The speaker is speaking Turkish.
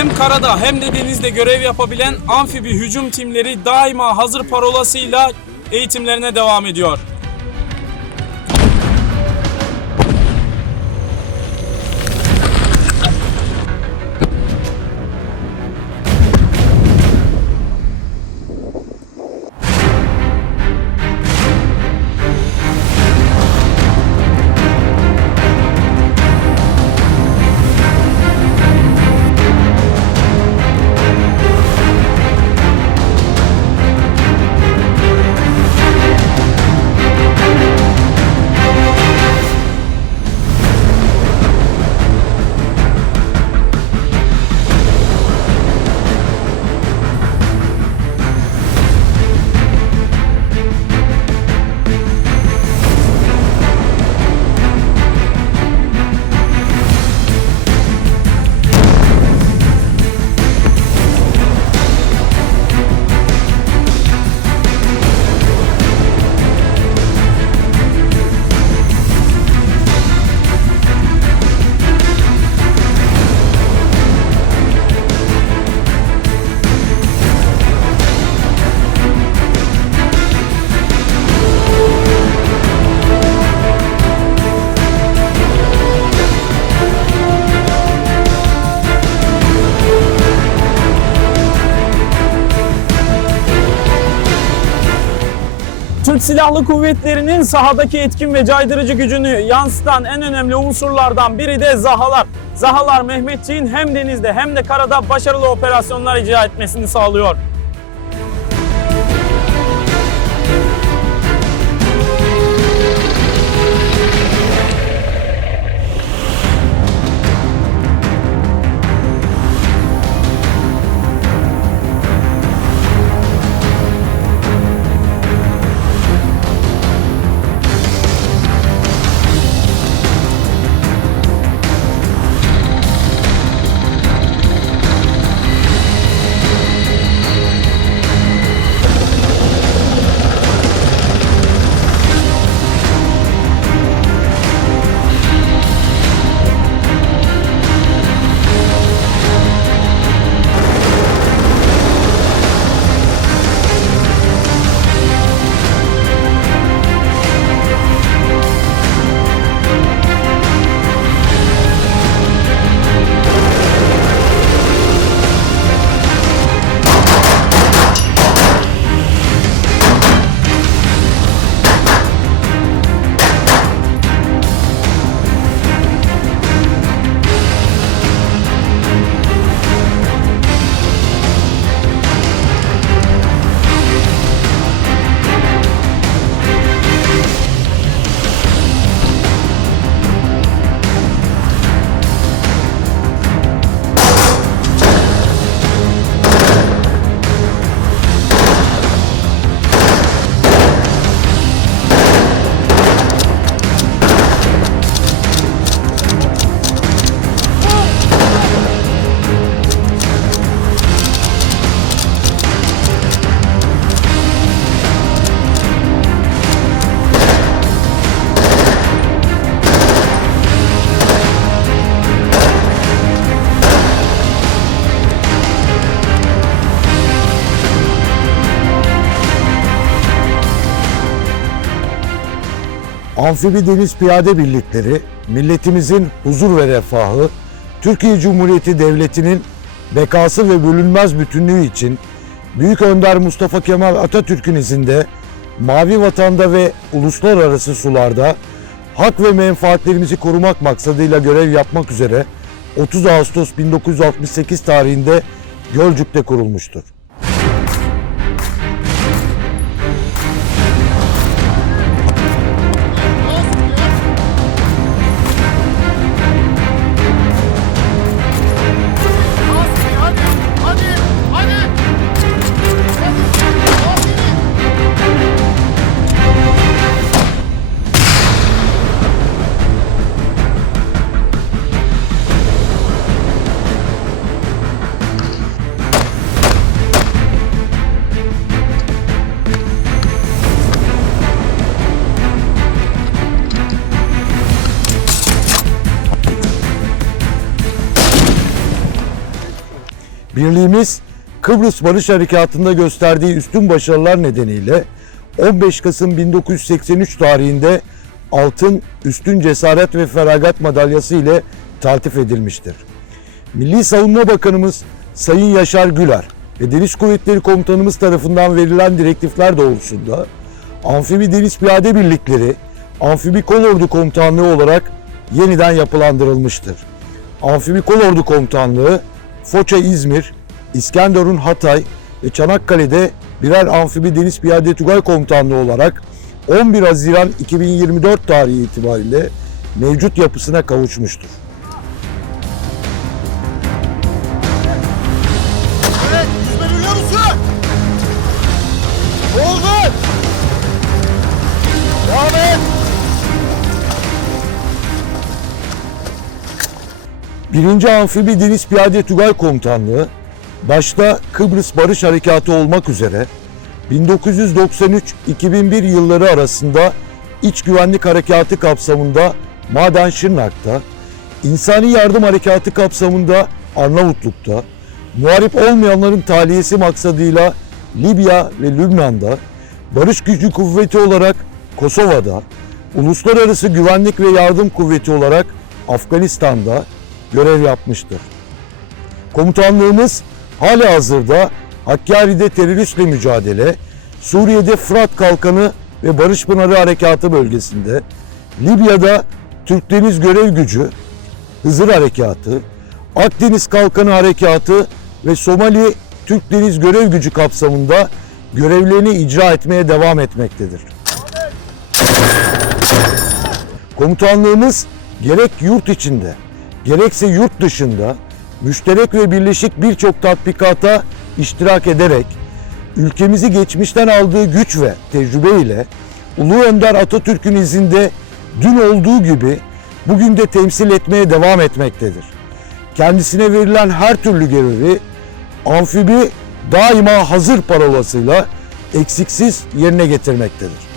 Hem karada hem de denizde görev yapabilen amfibi hücum timleri daima hazır parolasıyla eğitimlerine devam ediyor. Türk Silahlı Kuvvetleri'nin sahadaki etkin ve caydırıcı gücünü yansıtan en önemli unsurlardan biri de Zahalar. Zahalar Mehmetçiğin hem denizde hem de karada başarılı operasyonlar icra etmesini sağlıyor. Amfibi Deniz Piyade Birlikleri, milletimizin huzur ve refahı, Türkiye Cumhuriyeti Devleti'nin bekası ve bölünmez bütünlüğü için Büyük Önder Mustafa Kemal Atatürk'ün izinde Mavi Vatan'da ve uluslararası sularda hak ve menfaatlerimizi korumak maksadıyla görev yapmak üzere 30 Ağustos 1968 tarihinde Gölcük'te kurulmuştur. Birliğimiz Kıbrıs Barış Harekatı'nda gösterdiği üstün başarılar nedeniyle 15 Kasım 1983 tarihinde altın üstün cesaret ve feragat madalyası ile taltif edilmiştir. Milli Savunma Bakanımız Sayın Yaşar Güler ve Deniz Kuvvetleri Komutanımız tarafından verilen direktifler doğrultusunda Amfibi Deniz Piyade Birlikleri Amfibi Kolordu Komutanlığı olarak yeniden yapılandırılmıştır. Amfibi Kolordu Komutanlığı Foça İzmir, İskenderun Hatay ve Çanakkale'de birer amfibi deniz piyade tugay komutanlığı olarak 11 Haziran 2024 tarihi itibariyle mevcut yapısına kavuşmuştur. 1. Amfibi Deniz Piyade Tugay Komutanlığı, başta Kıbrıs Barış Harekatı olmak üzere 1993-2001 yılları arasında iç güvenlik harekatı kapsamında Maden Şırnak'ta, İnsani Yardım Harekatı kapsamında Arnavutluk'ta, muharip olmayanların tahliyesi maksadıyla Libya ve Lübnan'da, barış gücü kuvveti olarak Kosova'da, uluslararası güvenlik ve yardım kuvveti olarak Afganistan'da, görev yapmıştır. Komutanlığımız hala hazırda Hakkari'de teröristle mücadele, Suriye'de Fırat Kalkanı ve Barış Pınarı Harekatı bölgesinde, Libya'da Türk Deniz Görev Gücü, Hızır Harekatı, Akdeniz Kalkanı Harekatı ve Somali Türk Deniz Görev Gücü kapsamında görevlerini icra etmeye devam etmektedir. Komutanlığımız gerek yurt içinde gerekse yurt dışında müşterek ve birleşik birçok tatbikata iştirak ederek ülkemizi geçmişten aldığı güç ve tecrübe ile Ulu Önder Atatürk'ün izinde dün olduğu gibi bugün de temsil etmeye devam etmektedir. Kendisine verilen her türlü görevi amfibi daima hazır parolasıyla eksiksiz yerine getirmektedir.